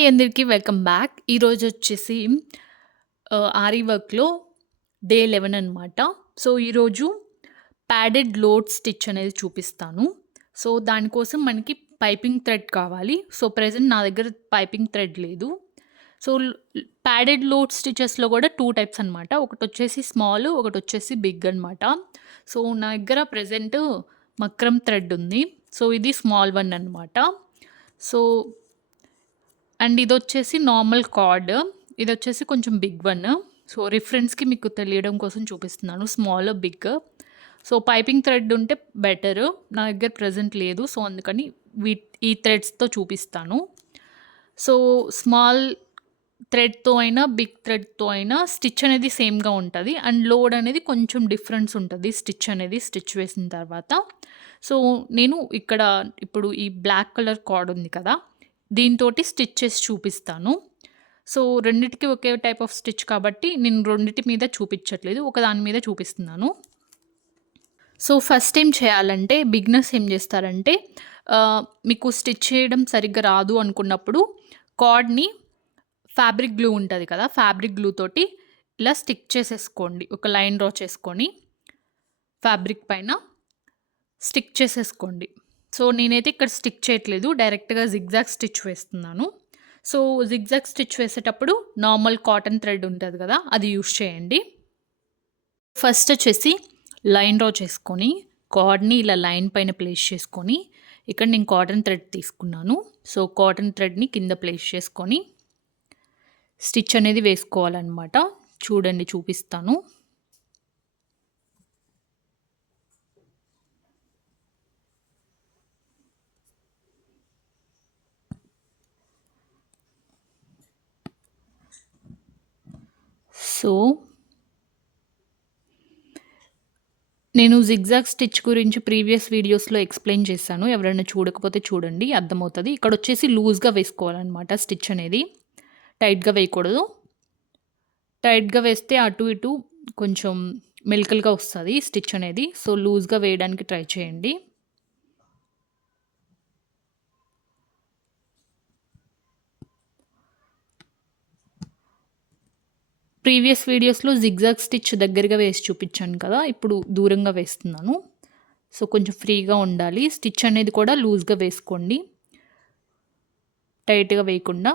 అండి అందరికీ welcome back. ఈరోజు వచ్చేసి ఆరి వర్క్‌లో డే 11 అనమాట. సో, ఈరోజు ప్యాడెడ్ లోడ్ స్టిచ్ అనేది చూపిస్తాను. సో, దానికోసం మనకి పైపింగ్ థ్రెడ్ కావాలి. సో, ప్రెజెంట్ నా దగ్గర పైపింగ్ థ్రెడ్ లేదు. సో, ప్యాడెడ్ లోడ్ స్టిచెస్‌లో కూడా 2 టైప్స్ అనమాట. ఒకటొచ్చేసి స్మాల్, ఒకటొచ్చేసి బిగ్ అనమాట. సో, నా దగ్గర ప్రెజెంట్ మక్రమ్ థ్రెడ్ ఉంది. సో, ఇది స్మాల్ వన్ అనమాట. సో అండ్ ఇదొచ్చేసి నార్మల్ కార్డ్. ఇదొచ్చేసి కొంచెం బిగ్ వన్. సో, రిఫరెన్స్‌కి మీకు తెలియడం కోసం చూపిస్తున్నాను. Small, big. So, piping thread ఉంటే బెటరు. నా దగ్గర ప్రెజెంట్ లేదు. సో, అందుకని ఈ థ్రెడ్స్‌తో చూపిస్తాను. సో, స్మాల్ థ్రెడ్‌తో అయినా, బిగ్ థ్రెడ్‌తో అయినా స్టిచ్ అనేది సేమ్‌గా ఉంటది. అండ్ లోడ్ అనేది కొంచెం డిఫరెన్స్ ఉంటది. స్టిచ్ వేసిన తర్వాత. సో, నేను ఇక్కడ ఇప్పుడు ఈ బ్లాక్ కలర్ కార్డ్ ఉంది కదా! దీనితోటి స్టిచ్ చేసి చూపిస్తాను. సో, రెండిటికి ఒకే టైప్ ఆఫ్ స్టిచ్ కాబట్టి నేను రెండిటి మీద చూపించట్లేదు. ఒకదాని మీద చూపిస్తున్నాను. సో, ఫస్ట్ ఏం చేయాలంటే బిగినర్స్ ఏం చేస్తారంటే మీకు స్టిచ్ చేయడం సరిగ్గా రాదు అనుకున్నప్పుడు కార్డ్‌ని ఫ్యాబ్రిక్ గ్లూ ఉంటది కదా! ఫ్యాబ్రిక్ గ్లూ తోటి ఇలా స్టిక్ చేసేసుకోండి. ఒక లైన్ డ్రా చేసుకొని ఫ్యాబ్రిక్ పైన స్టిక్ చేసేసుకోండి. సో, నేనైతే ఇక్కడ స్టిక్ చేయట్లేదు. డైరెక్ట్‌గా జిగ్‌జాగ్ స్టిచ్ వేస్తున్నాను. సో, జిగ్‌జాగ్ స్టిచ్ వేసేటప్పుడు నార్మల్ కాటన్ థ్రెడ్ ఉంటది కదా! అది యూజ్ చేయండి. ఫస్ట్ వచ్చేసి లైన్ డ్రా చేసుకొని, కార్డ్‌ని ఇలా లైన్ పైన ప్లేస్ చేసుకొని, ఇక్కడ నేను కాటన్ థ్రెడ్ తీసుకున్నాను. సో, కాటన్ థ్రెడ్‌ని కింద ప్లేస్ చేసుకొని, స్టిచ్ అనేది వేసుకోవాలనమాట. చూడండి చూపిస్తాను. సో, నేను జిగ్‌జాగ్ స్టిచ్ గురించి ప్రీవియస్ వీడియోస్‌లో ఎక్స్‌ప్లెయిన్ చేశాను. ఎవరైనా చూడకపోతే చూడండి అర్థమవుతది. ఇక్కడొచ్చేసి లూజ్‌గా వేసుకోవాలనమాట స్టిచ్ అనేది. టైట్‌గా వేయకూడదు. టైట్‌గా వేస్తే అటు ఇటు కొంచెం మెలికలుగా వస్తది స్టిచ్ అనేది. సో, లూజ్‌గా వేయడానికి ట్రై చేయండి. ప్రీవియస్ వీడియోస్‌లో జిగ్‌జాగ్ స్టిచ్ దగ్గరగా వేసి చూపించాను కదా! ఇప్పుడు దూరంగా వేస్తున్నాను. సో, కొంచెం ఫ్రీగా ఉండాలి. స్టిచ్ అనేది కూడా లూజ్‌గా వేసుకోండి. టైట్‌గా వేయకుండా.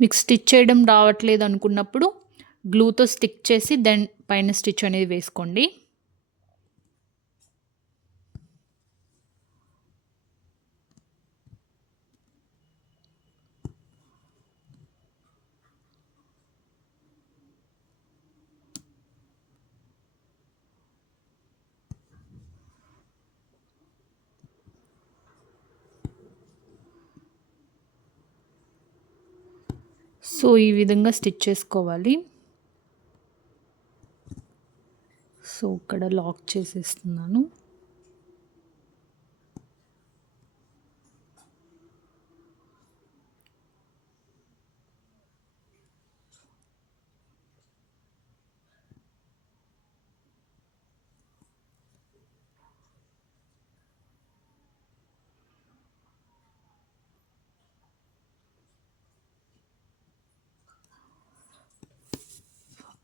మీకు స్టిచ్ చేయడం రావట్లేదు అనుకున్నప్పుడు గ్లూతో స్టిక్ చేసి దెన్ పైన స్టిచ్ అనేది వేసుకోండి. సో, ఈ విధంగా స్టిచ్ చేసుకోవాలి. సో, ఇక్కడ లాక్ చేసేస్తున్నాను.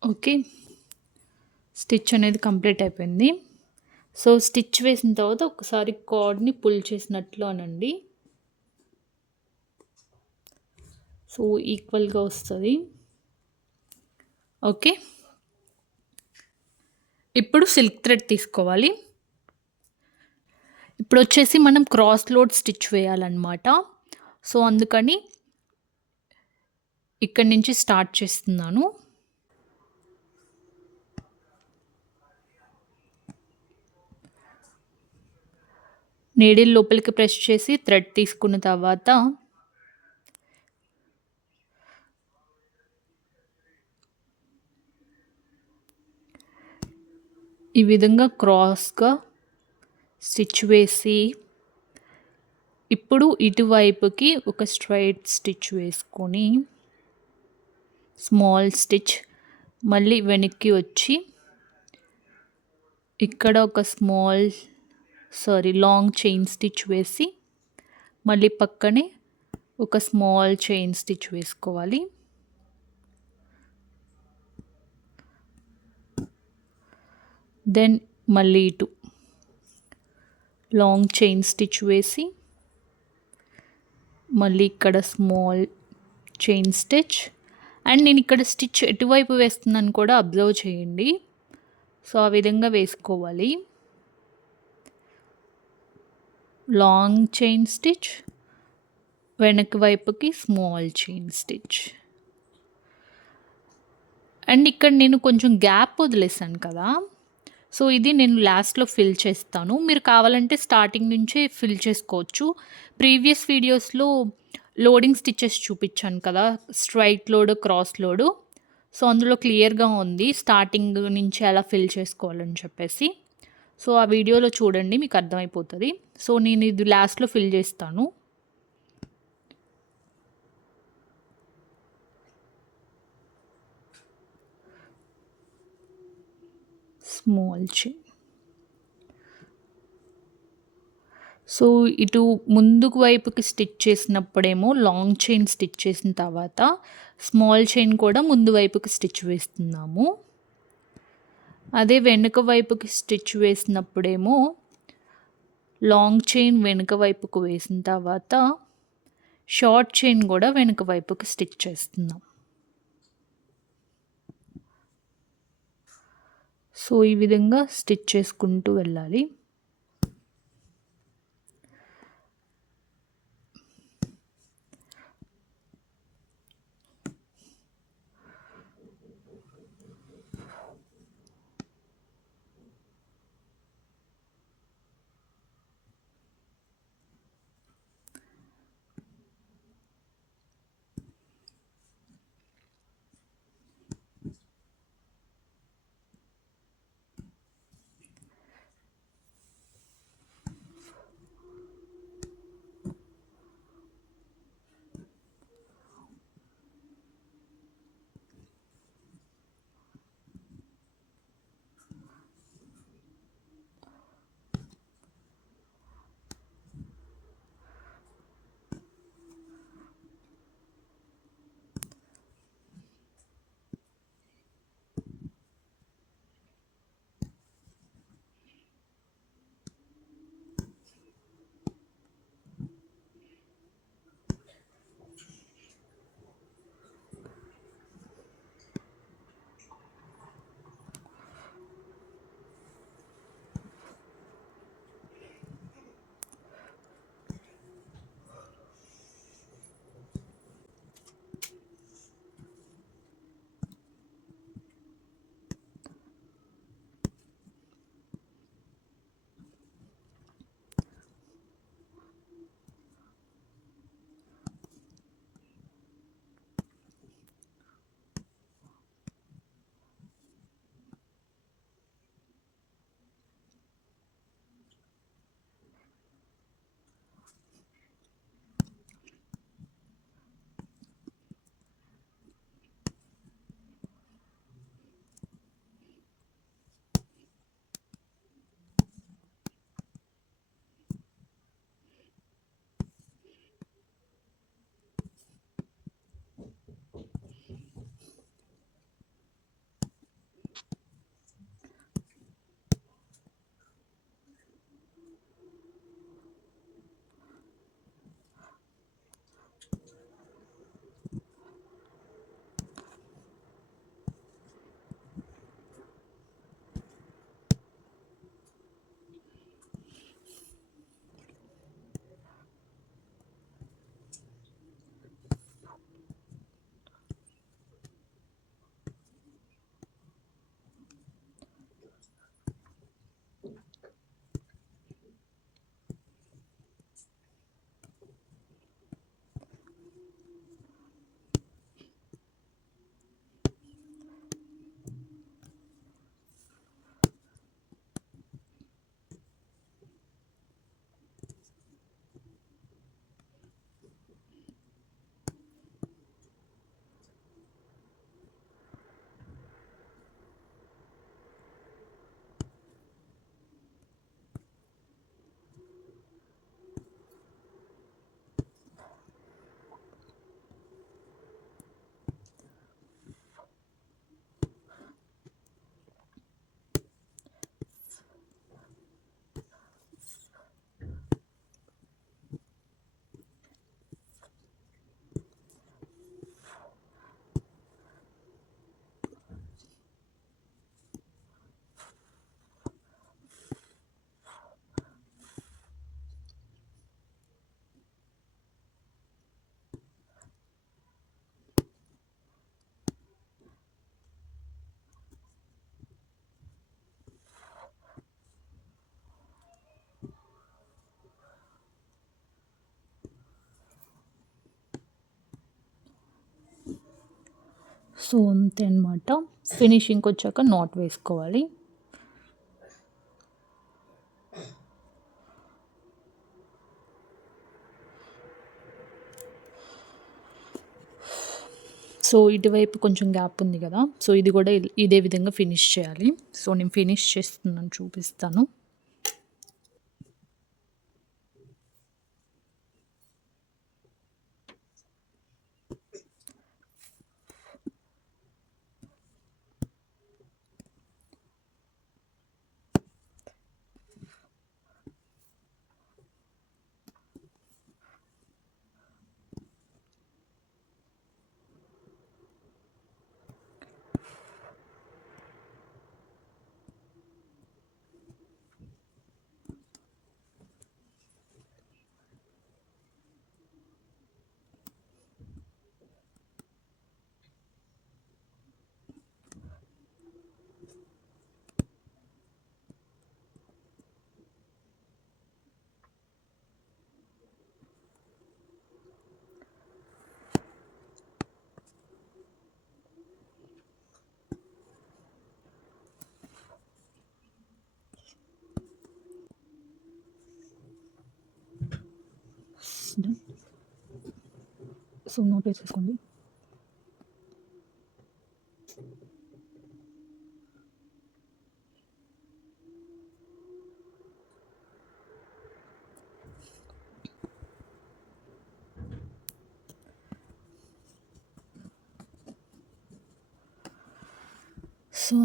ఓకే. స్టిచ్ అనేది కంప్లీట్ అయిపోయింది. సో, స్టిచ్ వేసిన తర్వాత ఒకసారి కార్డ్‌ని పుల్ చేసినట్లు అనండి. సో, ఈక్వల్‌గా వస్తది. ఓకే. ఇప్పుడు సిల్క్ థ్రెడ్ తీసుకోవాలి. ఇప్పుడొచ్చేసి మనం క్రాస్ లోడ్ స్టిచ్ వేయాలన్నమాట. సో, అందుకని ఇక్కడి నుంచి స్టార్ట్ చేస్తున్నాను. నీడిల్ లోపలికి ప్రెస్ చేసి థ్రెడ్ తీసుకున్న తర్వాత ఈ విధంగా క్రాస్‌గా స్టిచ్ వేసి ఇప్పుడు ఇటువైపుకి ఒక స్ట్రైట్ స్టిచ్ వేసుకొని స్మాల్ స్టిచ్, మళ్ళీ వెనక్కి వచ్చి ఇక్కడ ఒక లాంగ్ చైన్ స్టిచ్ వేసి మళ్ళీ పక్కనే ఒక స్మాల్ చైన్ స్టిచ్ వేసుకోవాలి. దెన్ మళ్ళీ ఇటు లాంగ్ చైన్ స్టిచ్ వేసి మళ్ళీ ఇక్కడ స్మాల్ చైన్ స్టిచ్. అండ్ నేను ఇక్కడ స్టిచ్ ఎటువైపు వేస్తున్నాను కూడా అబ్జర్వ్ చేయండి. సో ఆ విధంగా వేసుకోవాలి. లాంగ్ చైన్ స్టిచ్, వెనక వైపుకి స్మాల్ చైన్ స్టిచ్. అండ్ ఇక్కడ నేను కొంచెం గ్యాప్ వదిలేసాను కదా, సో ఇది నేను లాస్ట్లో ఫిల్ చేస్తాను. మీరు కావాలంటే స్టార్టింగ్ నుంచే ఫిల్ చేసుకోవచ్చు. ప్రీవియస్ వీడియోస్లో లోడింగ్ స్టిచెస్ చూపించాను కదా, straight load, cross load. So అందులో క్లియర్గా ఉంది స్టార్టింగ్ నుంచి ఎలా ఫిల్ చేసుకోవాలని చెప్పేసి. సో ఆ వీడియోలో చూడండి, మీకు అర్థమైపోతుంది. సో నేను ఇది లాస్ట్లో ఫిల్ చేస్తాను. Small chain. సో ఇటు ముందుకు వైపుకి స్టిచ్ చేసినప్పుడేమో లాంగ్ చైన్ స్టిచ్ చేసిన తర్వాత స్మాల్ చైన్ కూడా ముందు వైపుకి స్టిచ్ వేస్తున్నాము. అదే వెనుక వైపుకి స్టిచ్ వేసినప్పుడేమో లాంగ్ చైన్ వెనుక వైపుకు వేసిన తర్వాత షార్ట్ చైన్ కూడా వెనుక వైపుకి స్టిచ్ చేస్తున్నాం. సో ఈ విధంగా స్టిచ్ చేసుకుంటూ వెళ్ళాలి. సో అంతే అనమాట. ఫినిషింగ్కి వచ్చాక నాట్ వేసుకోవాలి. సో ఇటువైపు కొంచెం గ్యాప్ ఉంది కదా, సో ఇది కూడా ఇదే విధంగా ఫినిష్ చేయాలి. సో నేను ఫినిష్ చేస్తున్నాను, చూపిస్తాను. సో నోట్ వేసేసుకోండి. సో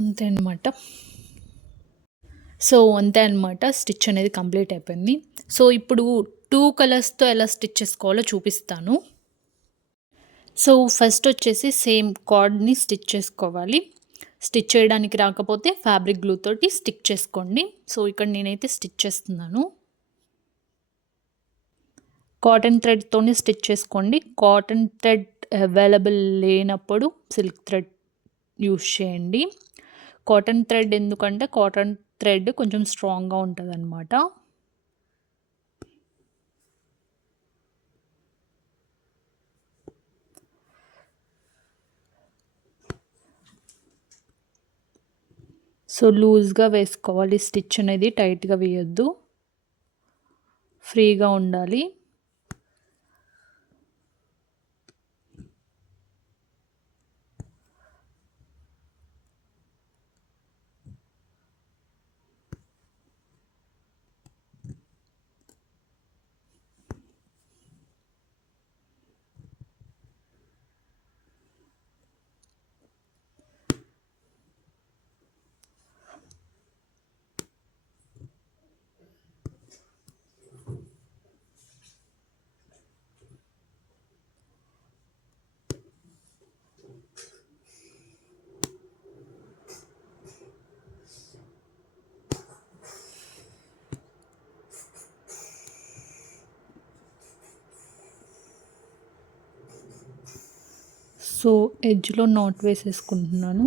అంతే అనమాట. స్టిచ్ అనేది కంప్లీట్ అయిపోయింది. సో ఇప్పుడు 2 కలర్స్తో ఎలా స్టిచ్ చేసుకోవాలో చూపిస్తాను. సో ఫస్ట్ వచ్చేసి సేమ్ కార్డ్ని స్టిచ్ చేసుకోవాలి. స్టిచ్ చేయడానికి రాకపోతే ఫ్యాబ్రిక్ గ్లూ తోటి స్టిక్ చేసుకోండి. సో ఇక్కడ నేనైతే స్టిచ్ చేస్తున్నాను. కాటన్ థ్రెడ్తోనే స్టిచ్ చేసుకోండి. కాటన్ థ్రెడ్ అవైలబుల్ లేనప్పుడు సిల్క్ థ్రెడ్ యూస్ చేయండి. కాటన్ థ్రెడ్ ఎందుకంటే కాటన్ థ్రెడ్ కొంచెం స్ట్రాంగ్గా ఉంటుంది అన్నమాట. సో లూజ్గా వేసుకోవాలి. స్టిచ్ అనేది టైట్గా వేయొద్దు, ఫ్రీగా ఉండాలి. సో ఎడ్జ్లో నాట్ వేసేసుకుంటున్నాను.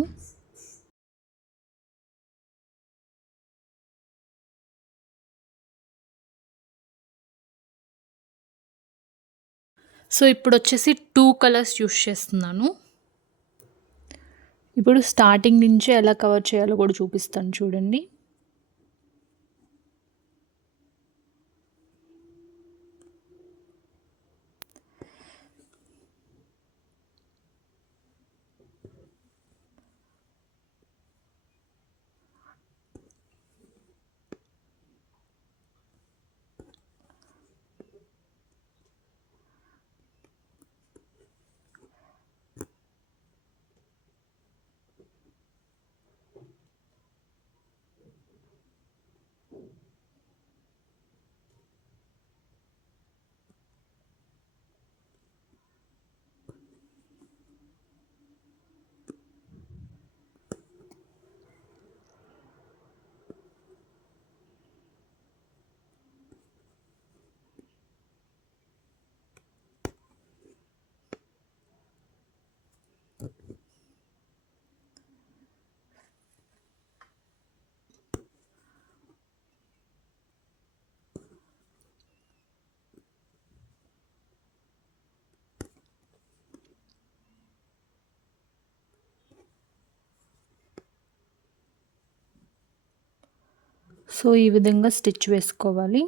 సో ఇప్పుడు వచ్చేసి 2 కలర్స్ యూస్ చేస్తున్నాను. ఇప్పుడు స్టార్టింగ్ నుంచి ఎలా కవర్ చేయాలో కూడా చూపిస్తాను చూడండి. సో, ఈ విధంగా స్టిచ్ వేసుకోవాలి.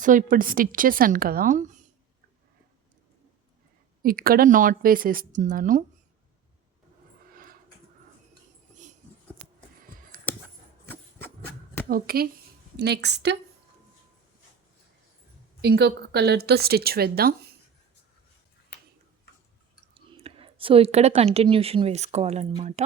సో, ఇప్పుడు స్టిచ్ చేశాను కదా! ఇక్కడ నాట్ వేసేస్తున్నాను. ఓకే. నెక్స్ట్ ఇంకొక కలర్‌తో స్టిచ్ వేద్దాం. సో, ఇక్కడ కంటిన్యూషన్ వేసుకోవాలనమాట.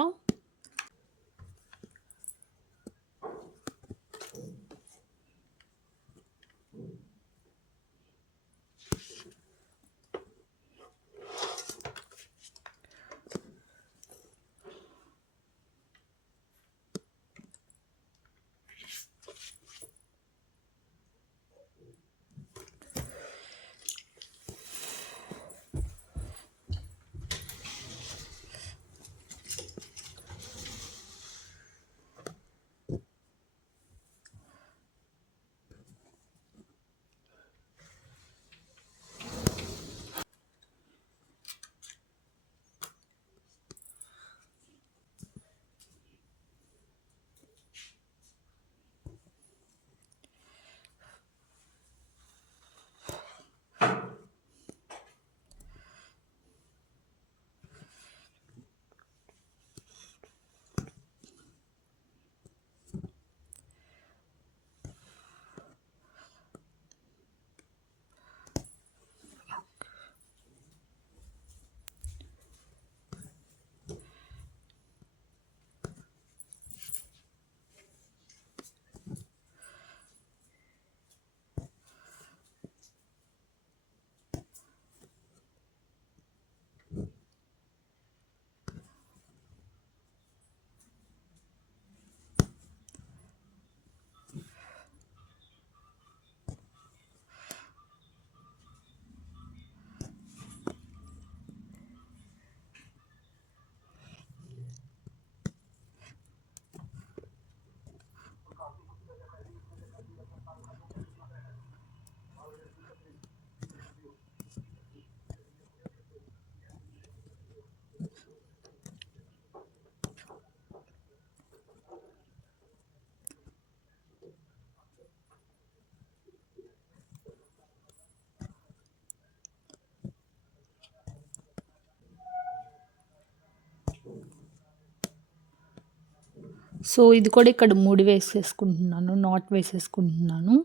సో, ఇది కూడా ఇక్కడ ముడి వేసేసుకుంటున్నాను. నాట్ వేసేసుకుంటున్నాను.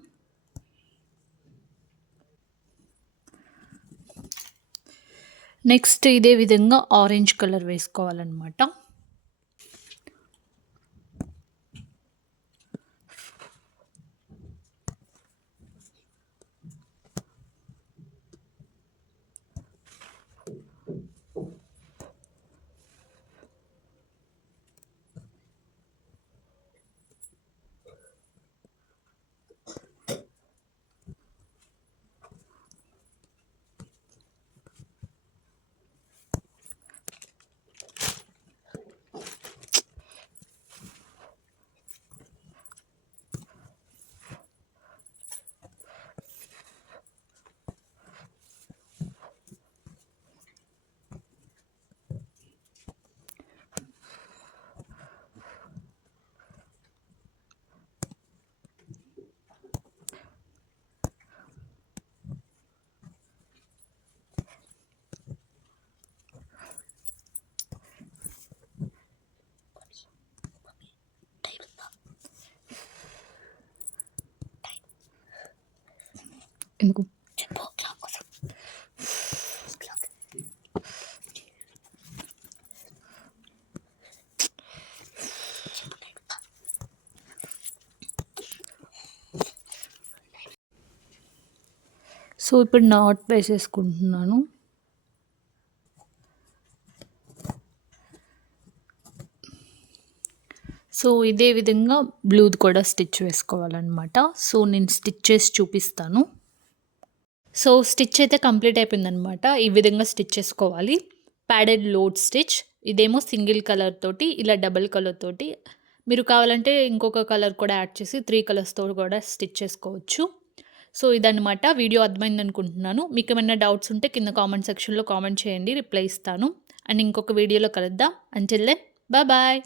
నెక్స్ట్ ఇదే విధంగా ఆరెంజ్ కలర్ వేసుకోవాలనమాట. ఎందుకు? సో, ఇప్పుడు నాట్ వేసేసుకుంటున్నాను. సో, ఇదే విధంగా బ్లూది కూడా స్టిచ్ వేసుకోవాలనమాట. సో, నేను స్టిచ్ చేసి చూపిస్తాను. సో, స్టిచ్ అయితే కంప్లీట్ అయిపోయిందనమాట. ఈ విధంగా స్టిచ్ చేసుకోవాలి. Padded load stitch. ఇదేమో సింగిల్ కలర్ తోటి, ఇలా డబుల్ కలర్ తోటి. మీరు కావాలంటే ఇంకొక కలర్ కూడా యాడ్ చేసి 3 కలర్స్‌తో కూడా స్టిచ్ చేసుకోవచ్చు. సో, ఇదనమాట. వీడియో అర్థమైందనుకుంటున్నాను. మీకేమైనా డౌట్స్ ఉంటే కింద కామెంట్ సెక్షన్‌లో కామెంట్ చేయండి. రిప్లై ఇస్తాను. అండ్ ఇంకొక వీడియోలో కలుద్దాం. Until then bye.